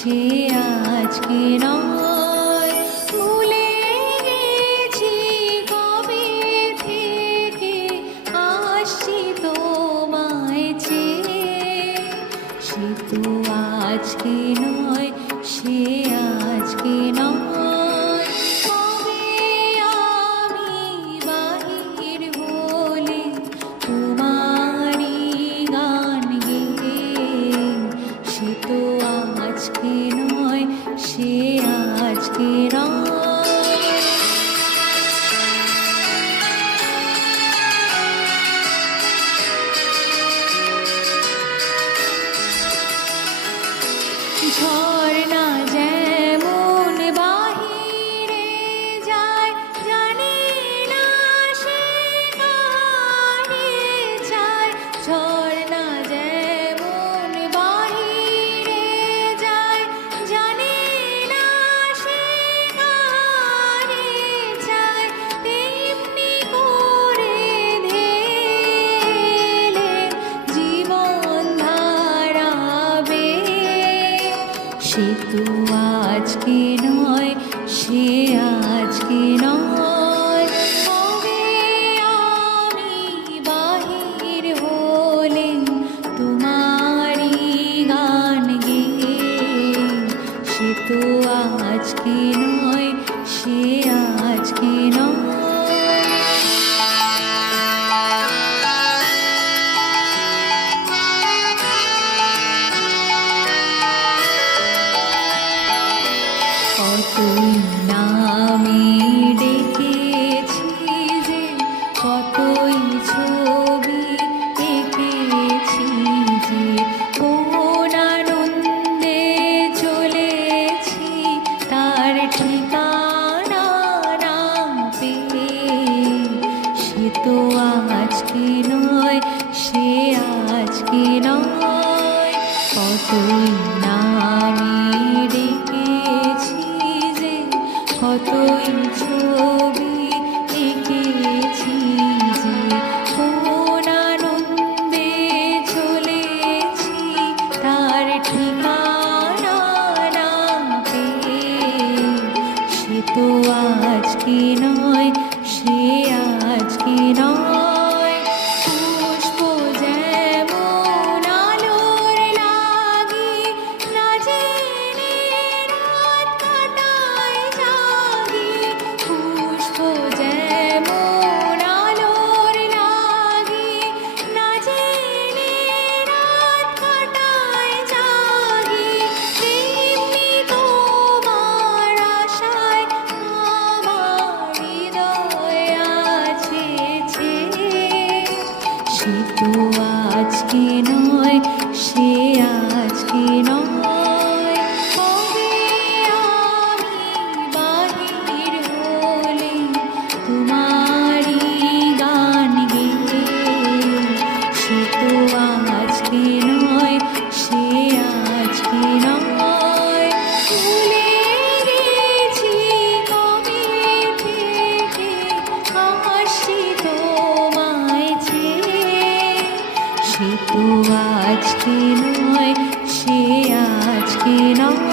সে আজকে নয়। ভুলে গেছি কবে থেকে আসছি তোমায় চেয়ে, সে তো আজকে নয়, সে আজকে নয়। কবে আমি বাহির হলে তোমারই গান গেয়ে, সে তো আজকে নয়, সে আজকে নয়। ঝর্ণা যেমন বাহিরে যায়, জানি না সে কারে যায়। ঝর্ণা যেমন বাহিরে যায়, জানি না সে কারে যায়। তেমনি করে ধেলে জীবন ধারাবে, সে তো আজকে নয়, সে আজকে নয়। কবে আমি বাহির হলে তোমারই গান গেয়ে, সে তো আজকে নয়, সে আজকে নয়। কতই নামে ডেকেছি যে, কতই ছবি এঁকেছি যে, কোন আনন্দে চলেছি তার ঠিকানা না পেয়ে, সে তো আজকে নয়, সে আজকে নয়। কতই নামে ডেকেছি যে, কতই ছবি এঁকেছি যে, কোন আনন্দে চলেছি তার ঠিকানা না পেয়ে, সে তো আজকে নয়, সে আজকে নয়। পুষ্প যেমন আলোর লাগি, না জেনে রাত কাটায় জাগি। পুষ্প যেমন আলোর লাগি, না জেনে রাত কাটায় জাগি। তেমনি তোমার আশায় আমার হৃদয় আছে ছেয়ে, সে তো আজকে নয়, সে আজকে নয়। কবে আমি বাহির হলে তোমারই গান গেয়ে, সে তো আজকে নয়, সে আজকে নয়। ভুলে গেছি কবে থেকে আসছি তোমায় চেয়ে, সে তো আজকে নয়, সে আজকে নয়।